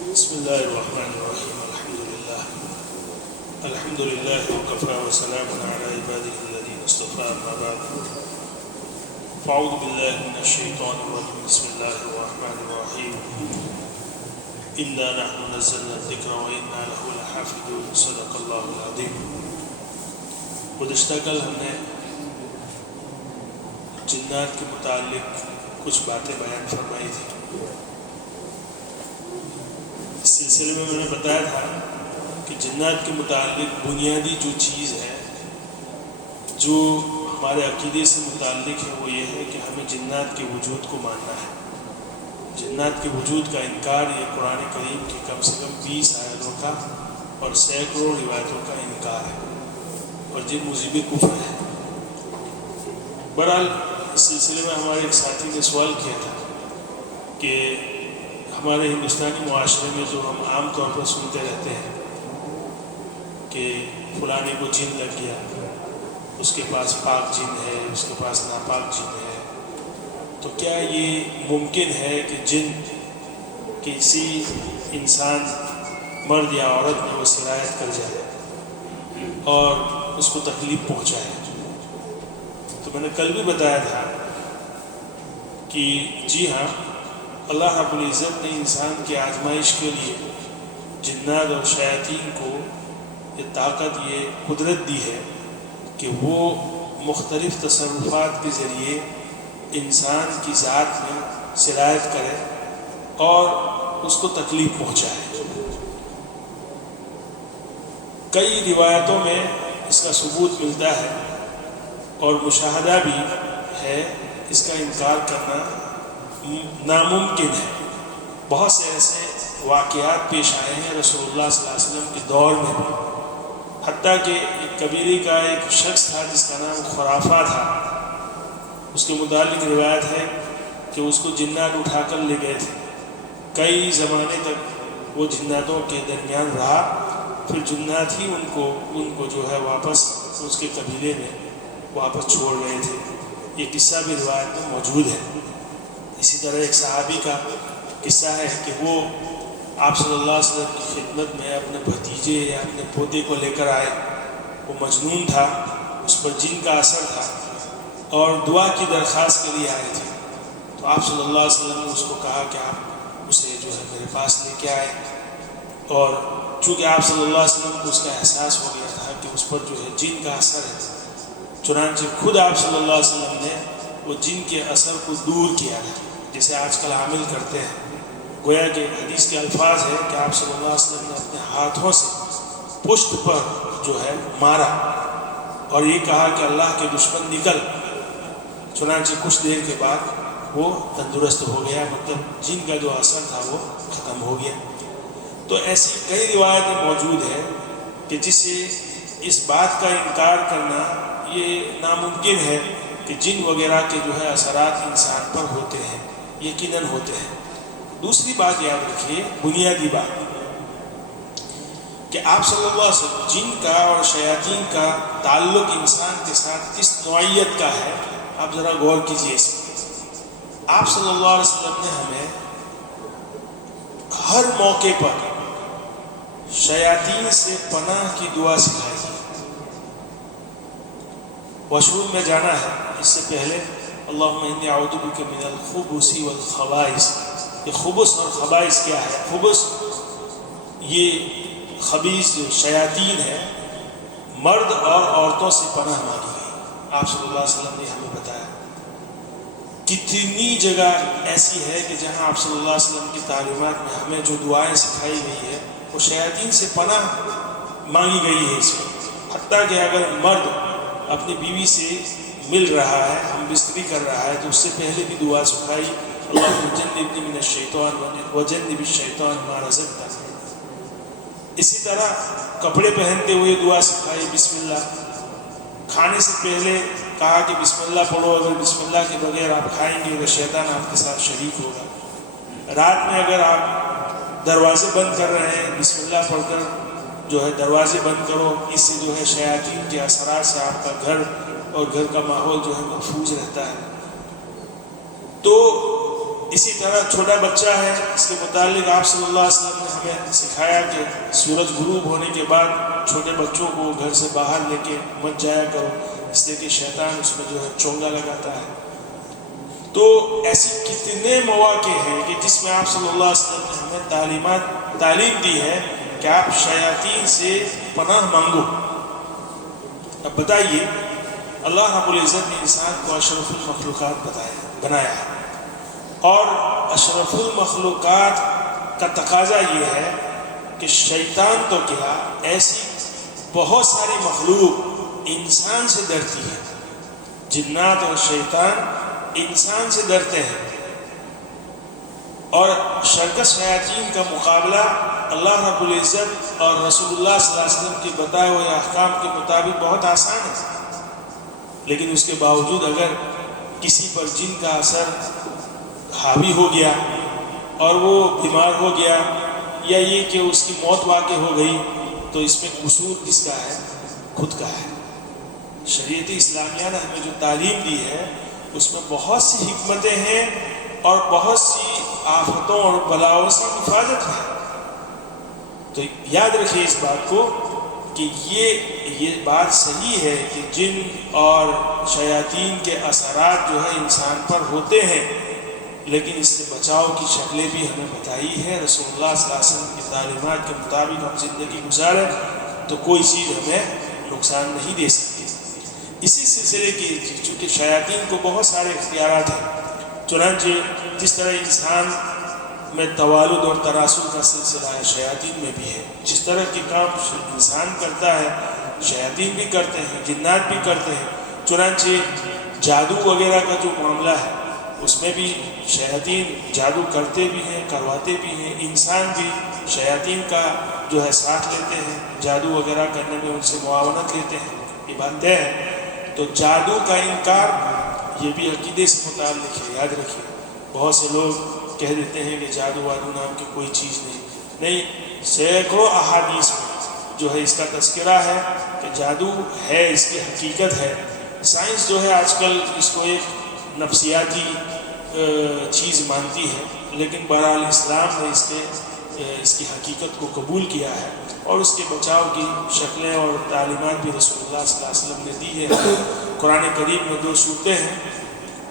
بسم الله الرحمن الرحيم. الحمد لله وكفى وسلام على عباده الذين اصطفى. أما بعد فأعوذ بالله من الشيطان الرجيم. بسم الله الرحمن الرحيم. إنا نحن نزلنا الذكر وإنا له لحافظون. صدق الله العظيم. گزشتہ کل ہم نے جنات کے متعلق کچھ باتیں بیان فرمائی تھی. اس سلسلے میں نے بتایا تھا کہ جنات کے متعلق بنیادی جو چیز ہے جو ہمارے عقیدے سے متعلق ہے وہ یہ ہے کہ ہمیں جنات کے وجود کو ماننا ہے. جنات کے وجود کا انکار یہ قرآن کریم کی کم سے کم 20 آیتوں کا اور سینکڑوں روایتوں کا انکار ہے اور یہ مذہب کفر ہے. بہرحال اس سلسلے میں ہمارے ایک ساتھی نے سوال کیا تھا کہ ہمارے ہندوستانی معاشرے میں جو ہم عام طور پر سنتے رہتے ہیں کہ فلانے کو جن لگ گیا، اس کے پاس پاک جن ہے، اس کے پاس ناپاک جن ہے، تو کیا یہ ممکن ہے کہ جن کسی انسان مرد یا عورت میں وہ سرایت کر جائے اور اس کو تکلیف پہنچائے؟ تو میں نے کل بھی بتایا تھا کہ جی ہاں، اللہ رب العزت نے انسان کی آزمائش کے لیے جنات اور شیاطین کو یہ طاقت، یہ قدرت دی ہے کہ وہ مختلف تصرفات کے ذریعے انسان کی ذات میں سرایت کرے اور اس کو تکلیف پہنچائے. کئی روایتوں میں اس کا ثبوت ملتا ہے اور مشاہدہ بھی ہے. اس کا انکار کرنا ناممکن ہے. بہت سے ایسے واقعات پیش آئے ہیں رسول اللہ صلی اللہ علیہ وسلم کے دور میں بھی، حتیٰ کہ ایک قبیلے کا ایک شخص تھا جس کا نام خرافہ تھا. اس کے متعلق روایت ہے کہ اس کو جنات اٹھا کر لے گئے تھے. کئی زمانے تک وہ جناتوں کے درمیان رہا، پھر جنات ہی ان کو جو ہے واپس اس کے قبیلے میں واپس چھوڑ گئے تھے. یہ قصہ بھی روایت میں موجود ہے. اسی طرح ایک صحابی کا قصہ ہے کہ وہ آپ صلی اللہ علیہ وسلم کی خدمت میں اپنے بھتیجے یا اپنے پوتے کو لے کر آئے. وہ مجنون تھا، اس پر جن کا اثر تھا اور دعا کی درخواست کے لیے آئے تھے. تو آپ صلی اللہ علیہ وسلم نے اس کو کہا کہ آپ اسے جو ہے میرے پاس لے کے آئے. اور چونکہ آپ صلی اللہ علیہ وسلم کو اس کا احساس ہو گیا تھا کہ اس پر جو ہے جن کا اثر ہے، چنانچہ خود آپ صلی اللہ علیہ وسلم نے وہ جن کے اثر کو دور کیا ہے، جسے آج کل عامل کرتے ہیں. گویا کہ حدیث کے الفاظ ہے کہ آپ صلی اللہ علیہ وسلم نے اپنے ہاتھوں سے پشت پر جو ہے مارا اور یہ کہا کہ اللہ کے دشمن نکل. چنانچہ کچھ دیر کے بعد وہ تندرست ہو گیا، مطلب جن کا جو اثر تھا وہ ختم ہو گیا. تو ایسی کئی روایتیں موجود ہیں کہ جس سے اس بات کا انکار کرنا یہ ناممکن ہے کہ جن وغیرہ کے جو ہے اثرات انسان پر ہوتے ہیں، یقیناً ہوتے ہیں. دوسری بات یاد رکھیے، بنیادی بات، کہ آپ صلی اللہ علیہ وسلم جن کا اور شیاطین کا تعلق انسان کے ساتھ کس نوعیت کا ہے، آپ ذرا غور کیجیے اس میں. آپ صلی اللہ علیہ وسلم نے ہمیں ہر موقع پر شیاطین سے پناہ کی دعا سکھائی ہے. واشروم میں جانا ہے اس سے پہلے اللہم انی اعوذ بک من الخبث والخبائث. یہ خبث اور خبائث کیا ہے؟ خبث یہ خبیث جو شیاطین ہے، مرد اور عورتوں سے پناہ مانگی گئی. آپ صلی اللہ علیہ وسلم نے ہمیں بتایا. کتنی جگہ ایسی ہے کہ جہاں آپ صلی اللہ علیہ وسلم کی تعلیمات میں ہمیں جو دعائیں سکھائی گئی ہے وہ شیاطین سے پناہ مانگی گئی ہے. اس میں حتیٰ کہ اگر مرد اپنی بیوی سے مل رہا ہے، ہم بستری کر رہا ہے، تو اس سے پہلے بھی دعا سکھائی اللہم جنبنی من الشیطان وجنب الشیطان ما رزقتنا. اسی طرح کپڑے پہنتے ہوئے دعا سکھائی بسم اللہ. کھانے سے پہلے کہا کہ بسم اللہ پڑھو، اگر بسم اللہ کے بغیر آپ کھائیں گے تو شیطان آپ کے ساتھ شریک ہوگا. رات میں اگر آپ دروازے بند کر رہے ہیں، بسم اللہ پڑھ کر جو ہے دروازے بند کرو. اس سے جو ہے شیاطین کے اثرات سے آپ کا گھر اور گھر کا ماحول جو ہے محفوظ رہتا ہے. تو اسی طرح چھوٹا بچہ ہے، اس کے متعلق آپ صلی اللہ علیہ وسلم نے ہمیں سکھایا کہ سورج غروب ہونے کے بعد چھوٹے بچوں کو گھر سے باہر لے کے مت جایا کرو، اس لیے کہ شیطان اس میں جو ہے چونگا لگاتا ہے۔ تو ایسی کتنے مواقع ہیں کہ جس میں آپ صلی اللہ علیہ وسلم نے ہمیں تعلیم دی ہے کہ آپ شیاطین سے پناہ مانگو۔ اب بتائیے، اللہ رب العزت نے انسان کو اشرف المخلوقات بنایا ہے، اور اشرف المخلوقات کا تقاضا یہ ہے کہ شیطان تو کیا، ایسی بہت ساری مخلوق انسان سے ڈرتی ہے، جنات اور شیطان انسان سے ڈرتے ہیں، اور شرکس شیاطین کا مقابلہ اللہ رب العزت اور رسول اللہ صلی اللہ علیہ وسلم کے بتائے ہوئے احکام کے مطابق بہت آسان ہے۔ لیکن اس کے باوجود اگر کسی پر جن کا اثر حاوی ہو گیا اور وہ بیمار ہو گیا، یا یہ کہ اس کی موت واقع ہو گئی، تو اس میں قصور کس کا ہے؟ خود کا ہے۔ شریعت اسلامیہ نے ہمیں جو تعلیم دی ہے اس میں بہت سی حکمتیں ہیں اور بہت سی آفتوں اور بلاؤں سے حفاظت ہے۔ تو یاد رکھیے اس بات کو کہ یہ بات صحیح ہے کہ جن اور شیاطین کے اثرات جو ہے انسان پر ہوتے ہیں، لیکن اس سے بچاؤ کی شکلیں بھی ہمیں بتائی ہے۔ رسول اللہ صلی اللہ علیہ وسلم کی تعلیمات کے مطابق ہم زندگی گزاریں تو کوئی چیز ہمیں نقصان نہیں دے سکتی۔ اسی سلسلے کی چونکہ شیاطین کو بہت سارے اختیارات ہیں، چنانچہ جس طرح انسان میں توالد اور تناسل کا سلسلہ ہے، شیاطین میں بھی ہے۔ جس طرح کے کام انسان کرتا ہے شیاطین بھی کرتے ہیں، جنات بھی کرتے ہیں۔ چنانچہ جادو وغیرہ کا جو معاملہ ہے اس میں بھی شیاطین جادو کرتے بھی ہیں، کرواتے بھی ہیں، انسان بھی شیاطین کا جو ہے ساتھ لیتے ہیں، جادو وغیرہ کرنے میں ان سے معاونت لیتے ہیں، یہ بات طے ہے۔ تو جادو کا انکار یہ بھی عقیدے سے متعلق ہے، یاد رکھیے۔ بہت سے لوگ کہہ دیتے ہیں کہ جادو وادو نام کی کوئی چیز نہیں، سینکڑوں احادیث میں جو ہے اس کا تذکرہ ہے کہ جادو ہے، اس کی حقیقت ہے۔ سائنس جو ہے آج کل اس کو ایک نفسیاتی چیز مانتی ہے، لیکن بہرحال اسلام نے اس کی حقیقت کو قبول کیا ہے، اور اس کے بچاؤ کی شکلیں اور تعلیمات بھی رسول اللہ صلی اللہ علیہ وسلم نے دی ہے۔ قرآن کریم میں 2 صورتیں ہیں۔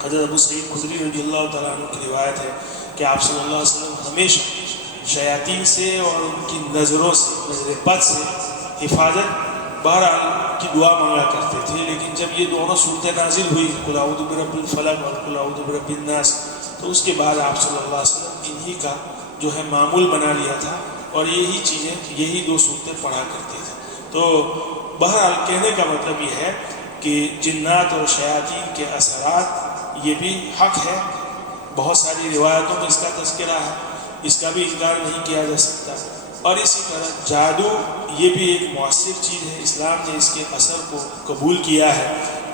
حضرت ابو سعید خدری رضی اللہ تعالیٰ عنہ کی روایت ہے کہ آپ صلی اللہ علیہ وسلم ہمیشہ شیاطین سے اور ان کی نظروں سے، نظر بد سے حفاظت بہرحال کی دعا مانگا کرتے تھے۔ لیکن جب یہ دونوں صورتیں نازل ہوئی، قل اعوذ برب الفلق اور قل اعوذ برب الناس، تو اس کے بعد آپ صلی اللہ علیہ وسلم انہی کا جو ہے معمول بنا لیا تھا، اور یہی چیزیں، یہی 2 صورتیں پڑھا کرتے تھے۔ تو بہرحال کہنے کا مطلب یہ ہے کہ جنات اور شیاطین کے اثرات یہ بھی حق ہے، بہت ساری روایتوں میں اس کا تذکرہ ہے، اس کا بھی انکار نہیں کیا جا سکتا۔ اور اسی طرح جادو یہ بھی ایک مؤثر چیز ہے، اسلام نے اس کے اثر کو قبول کیا ہے،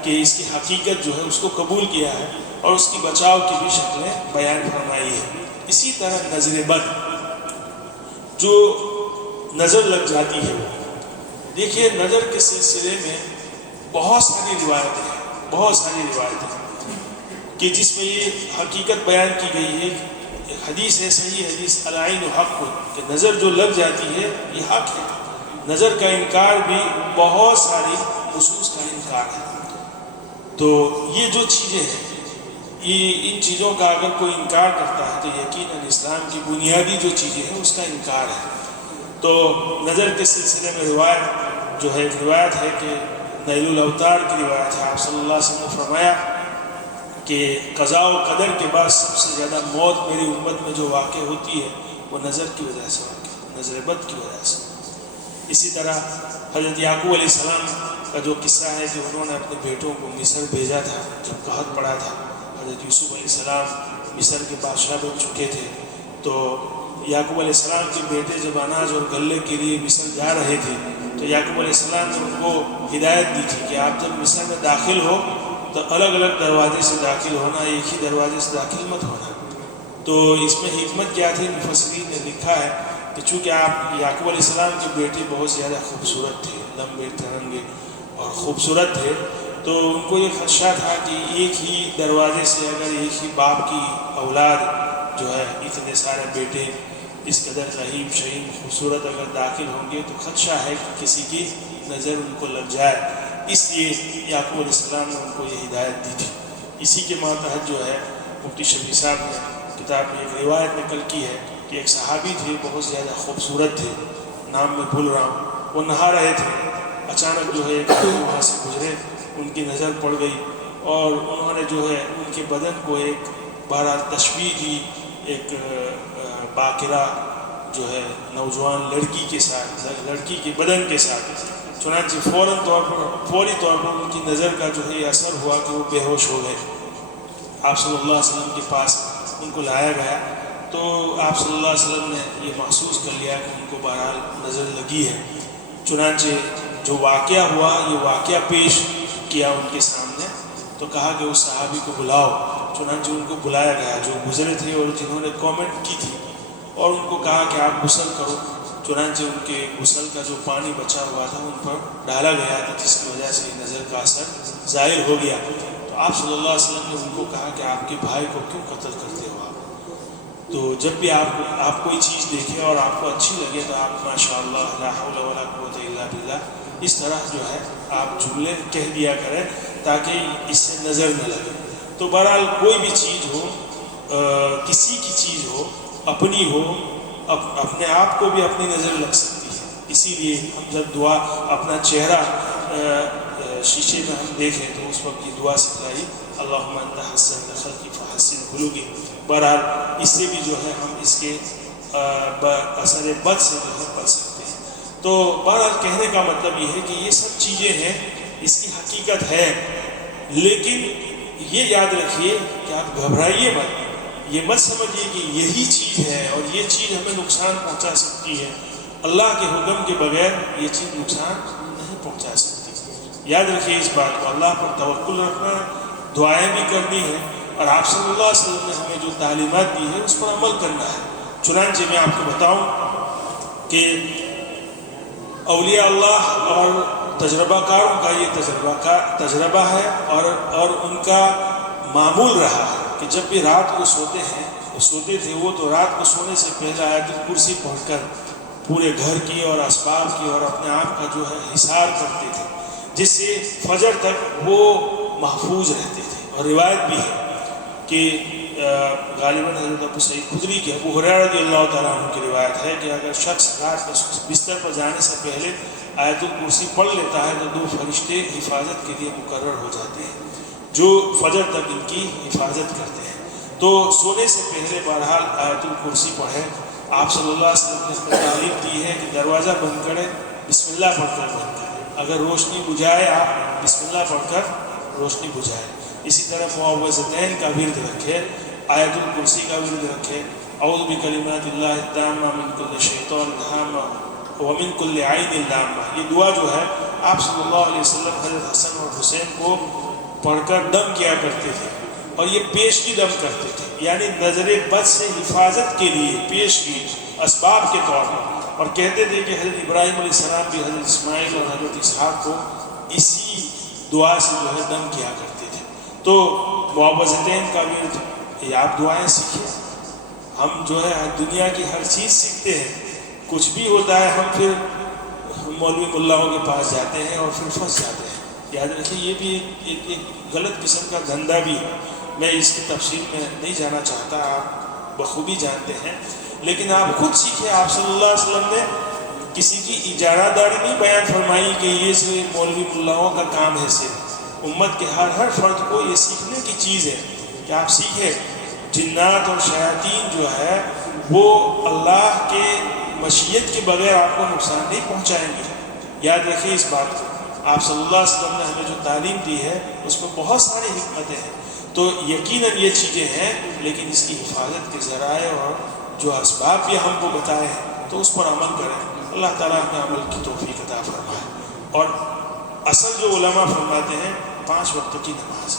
کہ اس کی حقیقت جو ہے اس کو قبول کیا ہے، اور اس کی بچاؤ کی بھی شکلیں بیان فرمائی ہے۔ اسی طرح نظر بد، جو نظر لگ جاتی ہے، دیکھیے نظر کے سلسلے میں بہت ساری روایتیں کہ جس میں یہ حقیقت بیان کی گئی ہے۔ ایک حدیث ہے، صحیح حدیث، العین حق، کہ نظر جو لگ جاتی ہے یہ حق ہے۔ نظر کا انکار بھی بہت ساری خصوص کا انکار ہے۔ تو یہ جو چیزیں ہیں، ان چیزوں کا اگر کوئی انکار کرتا ہے تو یقیناً اسلام کی بنیادی جو چیزیں ہیں اس کا انکار ہے۔ تو نظر کے سلسلے میں روایت جو ہے، ایک روایت ہے کہ نیل الاوتار کی روایت ہے، آپ صلی اللہ علیہ وسلم نے فرمایا کہ قضاء و قدر کے بعد سب سے زیادہ موت میری امت میں جو واقع ہوتی ہے وہ نظر کی وجہ سے واقع ہے، نظر بد کی وجہ سے۔ اسی طرح حضرت یعقوب علیہ السلام کا جو قصہ ہے کہ انہوں نے اپنے بیٹوں کو مصر بھیجا تھا جب قحط پڑا تھا۔ حضرت یوسف علیہ السلام مصر کے بادشاہ بن چکے تھے، تو یعقوب علیہ السلام کے بیٹے جب اناج اور غلے کے لیے مصر جا رہے تھے تو یعقوب علیہ السلام نے ان کو ہدایت دی تھی کہ آپ جب مصر میں داخل ہو تو الگ الگ دروازے سے داخل ہونا، ایک ہی دروازے سے داخل مت ہونا۔ تو اس میں حکمت کیا تھی؟ مفسرین نے لکھا ہے کہ چونکہ آپ یعقوب علیہ السلام کے بیٹے بہت زیادہ خوبصورت تھے، لمبے ترنگے اور خوبصورت تھے، تو ان کو یہ خدشہ تھا کہ ایک ہی دروازے سے اگر ایک ہی باپ کی اولاد جو ہے اتنے سارے بیٹے اس قدر رحیم شہیم خوبصورت اگر داخل ہوں گے تو خدشہ ہے کہ کسی کی نظر ان کو لگ جائے، اس لیے یعقوب علیہ السلام نے ان کو یہ ہدایت دی تھی۔ اسی کے ماتحت جو ہے مفتی شفیع صاحب نے کتاب میں ایک روایت نقل کی ہے کہ ایک صحابی تھے، بہت زیادہ خوبصورت تھے، نام میں بھول رہا ہوں، وہ نہا رہے تھے، اچانک جو ہے ایک آدمی وہاں سے گزرے، ان کی نظر پڑ گئی اور انہوں نے جو ہے ان کے بدن کو ایک بہرحال تشبیہ دی ایک باقرہ جو ہے نوجوان لڑکی کے ساتھ، لڑکی کے بدن کے ساتھ، چنانچہ فوری طور پر ان کی نظر کا جو ہے یہ اثر ہوا کہ وہ بے ہوش ہو گئے۔ آپ صلی اللہ علیہ وسلم کے پاس ان کو لایا گیا تو آپ صلی اللہ علیہ وسلم نے یہ محسوس کر لیا کہ ان کو بہرحال نظر لگی ہے، چنانچہ جو واقعہ ہوا یہ واقعہ پیش کیا ان کے سامنے، تو کہا کہ اس صحابی کو بلاؤ، چنانچہ ان کو بلایا گیا جو گزرے تھے اور جنہوں نے کامنٹ کی تھی، اور ان کو کہا کہ آپ غسل کرو، چنانچہ ان کے غسل کا جو پانی بچا ہوا تھا ان پر ڈالا گیا تھا، جس کی وجہ سے نظر کا اثر ظاہر ہو گیا۔ تو آپ صلی اللہ علیہ وسلم نے ان کو کہا کہ آپ کے بھائی کو کیوں قتل کرتے ہو آپ؟ تو جب بھی آپ کوئی چیز دیکھیں اور آپ کو اچھی لگے تو آپ ماشاء اللہ لا حول ولا قوت الا باللہ اس طرح جو ہے آپ جملے کہہ دیا کریں تاکہ اس سے نظر نہ لگے۔ تو بہرحال کوئی بھی چیز ہو، کسی کی چیز ہو، اپنی ہو، اپنے آپ کو بھی اپنی نظر لگ سکتی ہے، اسی لیے ہم جب دعا اپنا چہرہ شیشے میں ہم دیکھیں تو اس وقت کی دعا سکھلائی اللہم انت حسن خلقی فحسن خلقی۔ بہرحال اس سے بھی جو ہے ہم اس کے اثر بد سے جو ہے بچ سکتے ہیں۔ تو بہرحال کہنے کا مطلب یہ ہے کہ یہ سب چیزیں ہیں، اس کی حقیقت ہے، لیکن یہ یاد رکھیے کہ آپ گھبرائیے مت، یہ مت سمجھیے کہ یہی چیز ہے اور یہ چیز ہمیں نقصان پہنچا سکتی ہے، اللہ کے حکم کے بغیر یہ چیز نقصان نہیں پہنچا سکتی۔ یاد رکھیے اس بات کو، اللہ پر توکل رکھنا ہے، دعائیں بھی کرنی ہے، اور آپ صلی اللہ علیہ وسلم نے ہمیں جو تعلیمات دی ہے اس پر عمل کرنا ہے۔ چنانچہ میں آپ کو بتاؤں کہ اولیاء اللہ اور تجربہ کاروں کا یہ تجربہ ہے اور ان کا معمول رہا ہے کہ جب بھی رات کو سوتے تھے وہ تو رات کو سونے سے پہلے آیت الکرسی پڑھ کر پورے گھر کی اور اسباب کی اور اپنے آپ کا جو ہے حصار کرتے تھے، جس سے فجر تک وہ محفوظ رہتے تھے۔ اور روایت بھی ہے کہ غالباً حضرت ابو سعید خدری کے ابو ہریرہ رضی اللہ تعالیٰ عنہ کی روایت ہے کہ اگر شخص رات میں بستر پر جانے سے پہلے آیت الکرسی پڑھ لیتا ہے تو 2 فرشتے حفاظت کے لیے مقرر ہو جاتے ہیں جو فجر تک ان کی حفاظت کرتے ہیں۔ تو سونے سے پہلے بہرحال آیت الکرسی پڑھیں۔ آپ صلی اللہ علیہ وسلم نے ہمیں تعلیم دی ہے کہ دروازہ بند کریں، بسم اللہ پڑھ کر بند کریں، اگر روشنی بجھائے آپ بسم اللہ پڑھ کر روشنی بجھائیں۔ اسی طرح معوذتین کا ورد رکھے، آیت الکرسی کا ورد رکھے، اعوذ بکلمات اللہ التامہ من کل شیطان ہامہ ومن کل عین لامہ۔ یہ دعا جو ہے آپ صلی اللہ علیہ وسلم حضرت حسن اور حسین کو پڑھ کر دم کیا کرتے تھے، اور یہ پیش کی دم کرتے تھے، یعنی نظر بد سے حفاظت کے لیے پیش کی اسباب کے طور پر، اور کہتے تھے کہ حضرت ابراہیم علیہ السلام بھی حضرت اسماعیل اور حضرت اسحاق کو اسی دعا سے جو ہے دم کیا کرتے تھے۔ تو معوذتین کا ورد، یہ آپ دعائیں سیکھیں۔ ہم جو ہے دنیا کی ہر چیز سیکھتے ہیں، کچھ بھی ہوتا ہے ہم پھر مولوی ملاؤں کے پاس جاتے ہیں اور پھر پھنس جاتے ہیں۔ یاد رکھیں یہ بھی ایک غلط قسم کا دھندا بھی ہے، میں اس کی تفصیل میں نہیں جانا چاہتا، آپ بخوبی جانتے ہیں، لیکن آپ خود سیکھیں۔ آپ صلی اللہ علیہ وسلم نے کسی کی اجارہ داری نہیں بیان فرمائی کہ یہ صرف مولوی ملاؤں کا کام ہے، صرف امت کے ہر فرد کو یہ سیکھنے کی چیز ہے کہ آپ سیکھیں۔ جنات اور شیاطین جو ہے وہ اللہ کے مشیت کے بغیر آپ کو نقصان نہیں پہنچائیں گے، یاد رکھیں اس بات کو۔ آپ صلی اللہ علیہ وسلم نے ہمیں جو تعلیم دی ہے اس میں بہت ساری حکمتیں ہیں، تو یقیناً یہ چیزیں ہیں، لیکن اس کی حفاظت کے ذرائع اور جو اسباب بھی ہم کو بتائے ہیں تو اس پر عمل کریں۔ اللہ تعالیٰ ہمیں عمل کی توفیق عطا فرمائے۔ اور اصل جو علماء فرماتے ہیں 5 وقت کی نماز،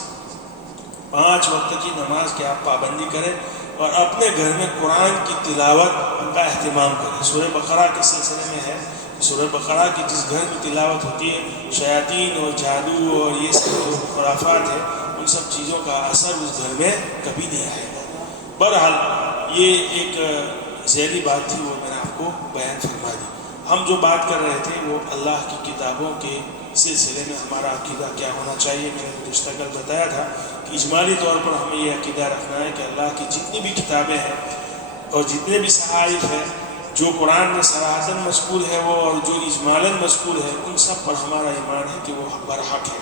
5 وقت کی نماز کی آپ پابندی کریں، اور اپنے گھر میں قرآن کی تلاوت کا اہتمام کریں۔ سورہ بقرہ کے سلسلے میں ہے، سورہ بقرہ کی جس گھر میں تلاوت ہوتی ہے، شیاطین اور جادو اور یہ سب جو خرافات ہیں ان سب چیزوں کا اثر اس گھر میں کبھی نہیں آئے گا۔ بہرحال یہ ایک ذیلی بات تھی، وہ میں نے آپ کو بیان فرما دی۔ ہم جو بات کر رہے تھے وہ اللہ کی کتابوں کے سلسلے میں ہمارا عقیدہ کیا ہونا چاہیے۔ میں نے گزشتہ کل بتایا تھا کہ اجمالی طور پر ہمیں یہ عقیدہ رکھنا ہے کہ اللہ کی جتنی بھی کتابیں ہیں اور جتنے بھی صحائف ہیں، جو قرآن میں صراحتاً مذکور ہے وہ اور جو اجمالاً مذکور ہے، ان سب پر ہمارا ایمان ہے کہ وہ برحق ہے۔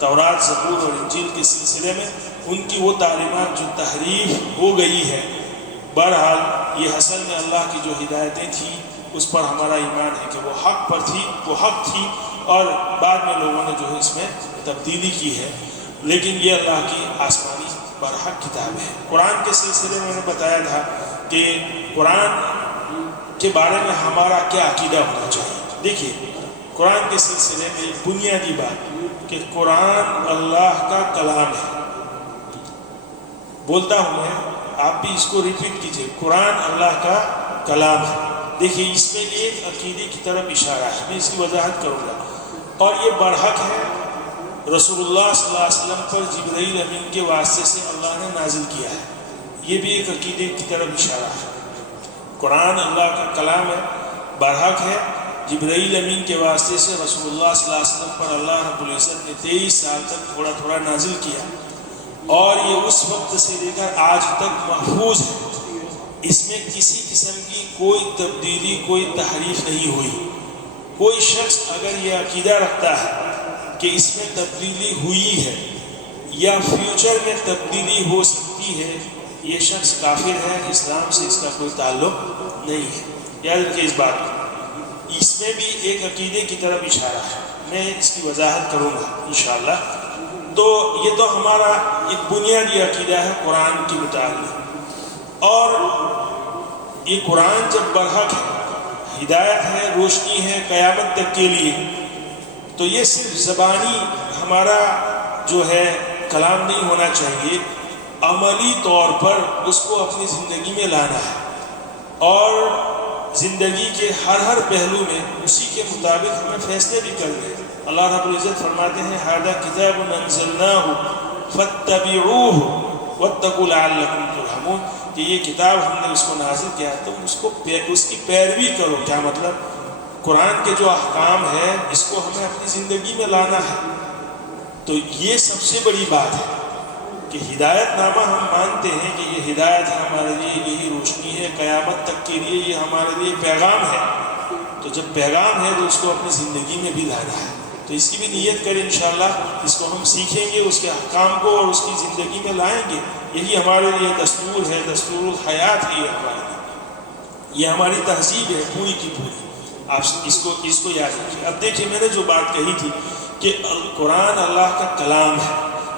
تورات، زبور اور انجیل کے سلسلے میں ان کی وہ تعلیمات جو تحریف ہو گئی ہے، بہرحال یہ اصل میں اللہ کی جو ہدایتیں تھیں اس پر ہمارا ایمان ہے کہ وہ حق پر تھی، وہ حق تھی، اور بعد میں لوگوں نے جو ہے اس میں تبدیلی کی ہے، لیکن یہ اللہ کی آسمانی برحق کتاب ہے۔ قرآن کے سلسلے میں نے بتایا تھا کہ قرآن کے بارے میں ہمارا کیا عقیدہ ہونا چاہیے۔ دیکھیے، قرآن کے سلسلے میں ایک بنیادی بات کہ قرآن اللہ کا کلام ہے۔ بولتا ہوں میں، آپ بھی اس کو ریپیٹ کیجئے، قرآن اللہ کا کلام ہے۔ دیکھیے، اس میں ایک عقیدے کی طرف اشارہ ہے، میں اس کی وضاحت کروں گا، اور یہ برحق ہے، رسول اللہ صلی اللہ علیہ وسلم پر جبرائیل امین کے واسطے سے اللہ نے نازل کیا ہے، یہ بھی ایک عقیدے کی طرف اشارہ ہے۔ قرآن اللہ کا کلام ہے، برحق ہے، جبرائیل امین کے واسطے سے رسول اللہ صلی اللہ علیہ وسلم پر اللہ رب العزت نے 23 سال تک تھوڑا تھوڑا نازل کیا، اور یہ اس وقت سے لے کر آج تک محفوظ ہے۔ اس میں کسی قسم کی کوئی تبدیلی، کوئی تحریف نہیں ہوئی۔ کوئی شخص اگر یہ عقیدہ رکھتا ہے کہ اس میں تبدیلی ہوئی ہے یا فیوچر میں تبدیلی ہو سکتی ہے، یہ شخص کافر ہے، اسلام سے اس کا کوئی تعلق نہیں ہے۔ یاد رکھیں اس بات کو، اس میں بھی ایک عقیدے کی طرف اشارہ ہے، میں اس کی وضاحت کروں گا انشاءاللہ۔ تو یہ تو ہمارا ایک بنیادی عقیدہ ہے قرآن کے متعلق، اور یہ قرآن جب برحق ہے، ہدایت ہے، روشنی ہے قیامت تک کے لیے، تو یہ صرف زبانی ہمارا جو ہے کلام نہیں ہونا چاہیے، عملی طور پر اس کو اپنی زندگی میں لانا ہے، اور زندگی کے ہر پہلو میں اسی کے مطابق ہمیں فیصلے بھی کرنے ہیں۔ اللہ رب العزت فرماتے ہیں ھذا کتاب انزلناہ فاتبعوہ واتقوا لعلکم ترحمون، کہ یہ کتاب ہم نے اس کو نازل کیا، تم اس کی پیروی کرو۔ کیا مطلب؟ قرآن کے جو احکام ہے اس کو ہمیں اپنی زندگی میں لانا ہے۔ تو یہ سب سے بڑی بات ہے کہ ہدایت نامہ ہم مانتے ہیں کہ یہ ہدایت ہے ہمارے لیے، یہی روشنی ہے قیامت تک کے لیے، یہ ہمارے لیے پیغام ہے۔ تو جب پیغام ہے تو اس کو اپنی زندگی میں بھی لانا ہے، تو اس کی بھی نیت کریں انشاءاللہ، اس کو ہم سیکھیں گے، اس کے احکام کو اور اس کی زندگی میں لائیں گے۔ یہی ہمارے لیے دستور ہے، دستور الحیات ہے یہ ہمارے لیے، یہ ہماری تہذیب ہے پوری کی پوری۔ آپ اس کو یاد رکھیے۔ اب دیکھیے، میں نے جو بات کہی تھی کہ قرآن اللہ کا کلام ہے،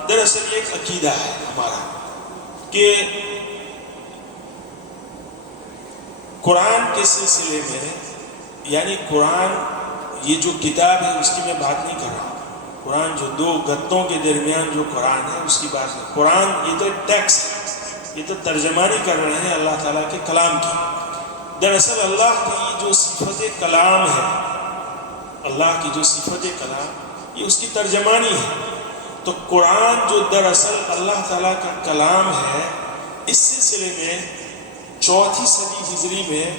دراصل ایک عقیدہ ہے ہمارا کہ قرآن کے سلسلے میں، یعنی قرآن یہ جو کتاب ہے اس کی میں بات نہیں کر رہا ہوں، قرآن جو دو گتوں کے درمیان جو قرآن ہے اس کی بات نہیں۔ قرآن یہ تو ٹیکسٹ ہے، یہ تو ترجمانی کر رہے ہیں اللہ تعالیٰ کے کلام کی۔ دراصل اللہ کی جو صفت کلام ہے، اللہ کی جو صفت کلام، یہ اس کی ترجمانی ہے۔ تو قرآن جو دراصل اللہ تعالیٰ کا کلام ہے، اس سلسلے میں 4 صدی ہجری میں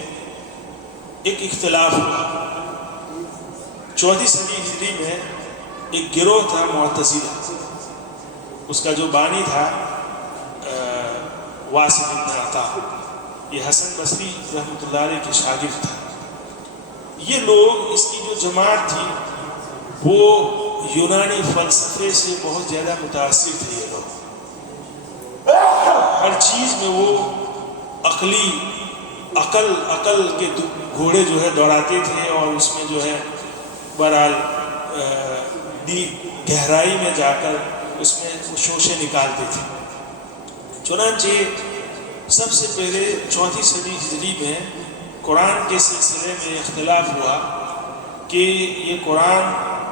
ایک اختلاف ہوا۔ 4 صدی ہجری میں ایک گروہ تھا معتزلہ، اس کا جو بانی تھا واصل بن عطا، یہ حسن بصری رحمۃ اللہ علیہ کے شاگرد تھا۔ یہ لوگ، اس کی جو جماعت تھی، وہ یونانی فلسفے سے بہت زیادہ متاثر تھے۔ یہ لوگ ہر چیز میں وہ عقل کے گھوڑے جو ہے دوڑاتے تھے، اور اس میں جو ہے بہرحال گہرائی میں جا کر اس میں وہ شوشے نکالتے تھے۔ چنانچہ سب سے پہلے 4 صدی ہجری میں قرآن کے سلسلے میں اختلاف ہوا کہ یہ قرآن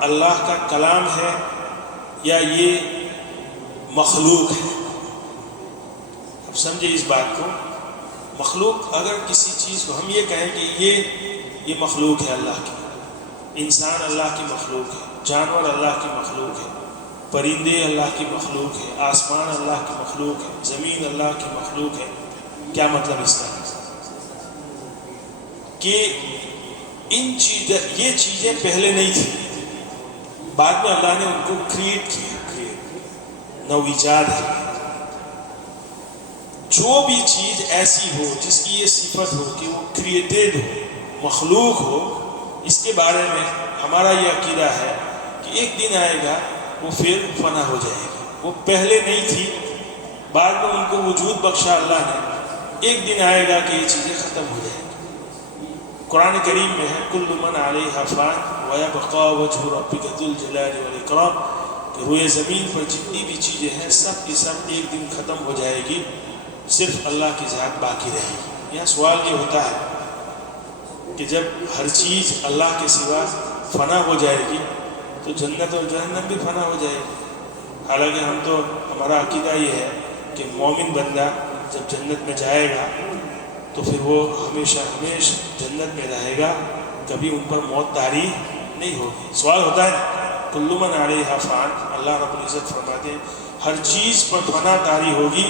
اللہ کا کلام ہے یا یہ مخلوق ہے۔ اب سمجھے اس بات کو، مخلوق اگر کسی چیز کو ہم یہ کہیں کہ یہ مخلوق ہے اللہ کی، انسان اللہ کی مخلوق ہے، جانور اللہ کی مخلوق ہے، پرندے اللہ کی مخلوق ہے، آسمان اللہ کی مخلوق ہے، زمین اللہ کی مخلوق ہے، کیا مطلب اس کا؟ کہ یہ چیزیں پہلے نہیں تھی، بعد میں اللہ نے ان کو کریٹ کیا، نو ایجاد ہے۔ جو بھی چیز ایسی ہو جس کی یہ صفت ہو کہ وہ کریٹڈ ہو، مخلوق ہو، اس کے بارے میں ہمارا یہ عقیدہ ہے کہ ایک دن آئے گا وہ پھر فنا ہو جائے گی۔ وہ پہلے نہیں تھی، بعد میں ان کو وجود بخشا اللہ نے، ایک دن آئے گا کہ یہ چیزیں ختم ہو جائیں گی۔ قرآن کریم میں ہے کل من علیہا فان ویبقى وجہ ربک ذو الجلال والاکرام، کہ روئے زمین پر جتنی بھی چیزیں ہیں سب کی سب ایک دن ختم ہو جائے گی، صرف اللہ کی ذات باقی رہے گی۔ یہاں سوال یہ ہوتا ہے کہ جب ہر چیز اللہ کے سوا فنا ہو جائے گی تو جنت اور جہنم بھی فنا ہو جائے گی۔ حالانکہ ہمارا عقیدہ یہ ہے کہ مومن بندہ جب جنت میں جائے گا تو پھر وہ ہمیشہ جنت میں رہے گا، کبھی ان پر موت طاری نہیں ہوگی۔ سوال ہوتا ہے کل من علیہا فان، اللہ رب العزت فرماتے ہیں ہر چیز پر فنا طاری ہوگی،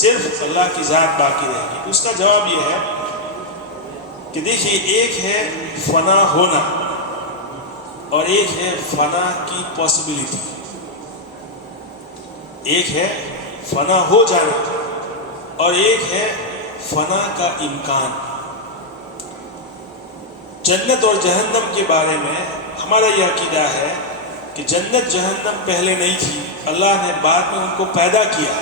صرف اللہ کی ذات باقی رہے گی۔ اس کا جواب یہ ہے کہ دیکھیے، ایک ہے فنا ہونا اور ایک ہے فنا کی پاسبلٹی۔ ایک ہے فنا ہو جانا اور ایک ہے فنا کا امکان۔ جنت اور جہنم کے بارے میں ہمارا یہ عقیدہ ہے کہ جنت جہنم پہلے نہیں تھی، اللہ نے بعد میں ان کو پیدا کیا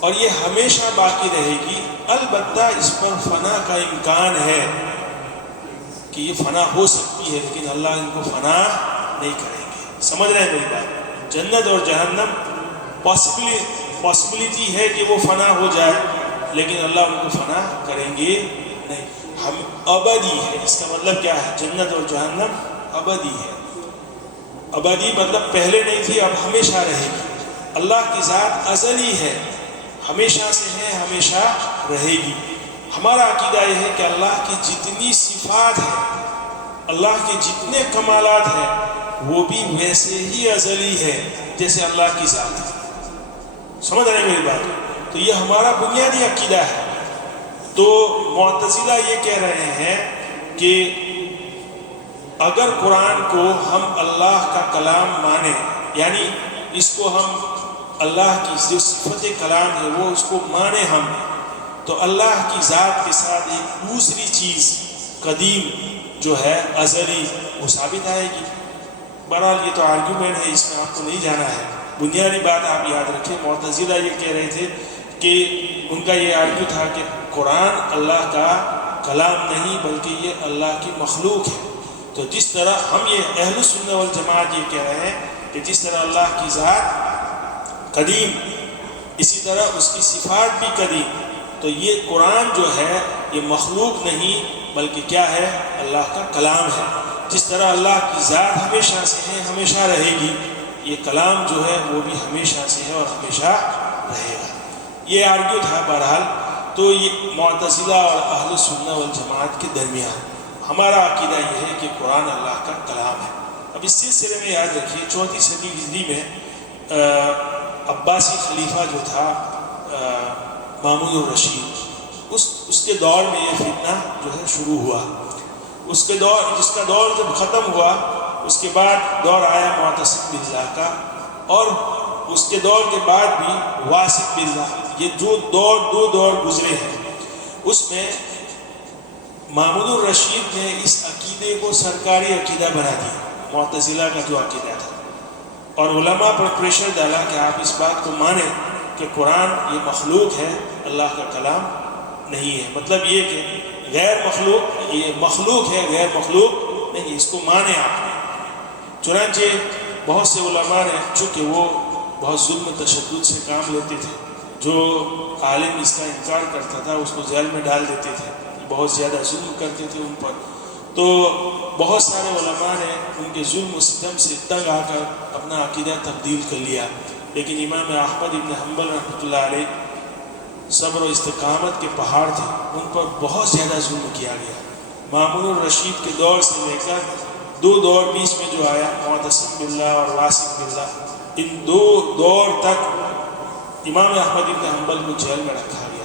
اور یہ ہمیشہ باقی رہے گی۔ البتہ اس پر فنا کا امکان ہے کہ یہ فنا ہو سکتی ہے، لیکن اللہ ان کو فنا نہیں کریں گے۔ سمجھ رہے ہیں میری بات؟ جنت اور جہنم پاسبلٹی ہے کہ وہ فنا ہو جائے، لیکن اللہ ان کو فنا کریں گے نہیں۔ ہم ابدی ہے، اس کا مطلب کیا ہے؟ جنت اور جہنم ابدی ہے۔ ابدی مطلب پہلے نہیں تھی، اب ہمیشہ رہے گی۔ اللہ کی ذات ازلی ہے، ہمیشہ سے ہے، ہمیشہ رہے گی۔ ہمارا عقیدہ یہ ہے کہ اللہ کی جتنی صفات ہیں، اللہ کے جتنے کمالات ہیں، وہ بھی ویسے ہی ازلی ہے جیسے اللہ کی ذات ہے۔ سمجھ رہے ہیں میری بات؟ تو یہ ہمارا بنیادی عقیدہ ہے۔ تو معتزلہ یہ کہہ رہے ہیں کہ اگر قرآن کو ہم اللہ کا کلام مانیں، یعنی اس کو ہم اللہ کی جو صفت کلام ہے وہ اس کو مانیں ہم، تو اللہ کی ذات کے ساتھ ایک دوسری چیز قدیم جو ہے ازلی وہ ثابت آئے گی۔ بہرحال یہ تو آرگیومنٹ ہے، اس میں آپ کو نہیں جانا ہے۔ بنیادی بات آپ یاد رکھیں، معتزلہ یہ کہہ رہے تھے کہ ان کا یہ آرگیو تھا کہ قرآن اللہ کا کلام نہیں بلکہ یہ اللہ کی مخلوق ہے۔ تو جس طرح ہم یہ اہل سنت والجماعت یہ کہہ رہے ہیں کہ جس طرح اللہ کی ذات قدیم، اسی طرح اس کی صفات بھی قدیم، تو یہ قرآن جو ہے یہ مخلوق نہیں بلکہ کیا ہے؟ اللہ کا کلام ہے۔ جس طرح اللہ کی ذات ہمیشہ سے ہے، ہمیشہ رہے گی، یہ کلام جو ہے وہ بھی ہمیشہ سے ہے اور ہمیشہ رہے گا۔ یہ آرگیو تھا۔ بہرحال تو یہ معتزلہ اور اہل سنت والجماعت کے درمیان ہمارا عقیدہ یہ ہے کہ قرآن اللہ کا کلام ہے۔ اب اس سلسلے میں یاد رکھیے 4 صدی ہجری میں عباسی خلیفہ جو تھا مامون الرشید، اس کے دور میں یہ فتنہ جو ہے شروع ہوا۔ جس کا دور جب ختم ہوا، اس کے بعد دور آیا معتصم باللہ کا، اور اس کے دور کے بعد بھی واثق باللہ۔ یہ جو دو دور گزرے ہیں، اس میں مامون الرشید نے اس عقیدے کو سرکاری عقیدہ بنا دیا، معتزلہ کا جو عقیدہ تھا، اور علماء پر پریشر ڈالا کہ آپ اس بات کو مانیں کہ قرآن یہ مخلوق ہے، اللہ کا کلام نہیں ہے۔ مطلب یہ کہ غیر مخلوق، یہ مخلوق ہے، غیر مخلوق نہیں، اس کو مانیں آپ۔ چنانچہ بہت سے علماء نے، چونکہ وہ بہت ظلم و تشدد سے کام لیتے تھے، جو عالم اس کا انکار کرتا تھا اس کو جیل میں ڈال دیتے تھے، بہت زیادہ ظلم کرتے تھے ان پر۔ تو بہت سارے علماء نے ان کے ظلم و ستم سے تنگ آ کر اپنا عقیدہ تبدیل کر لیا، لیکن امام احمد ابن حنبل رحمۃ اللہ علیہ صبر و استقامت کے پہاڑ تھے، ان پر بہت زیادہ ظلم کیا گیا۔ مامون الرشید کے دور سے لے کر 2 دور بیچ میں جو آیا، معتصم باللہ اور واثق باللہ، ان 2 دور تک امام احمد ابن حنبل کو جیل میں رکھا گیا،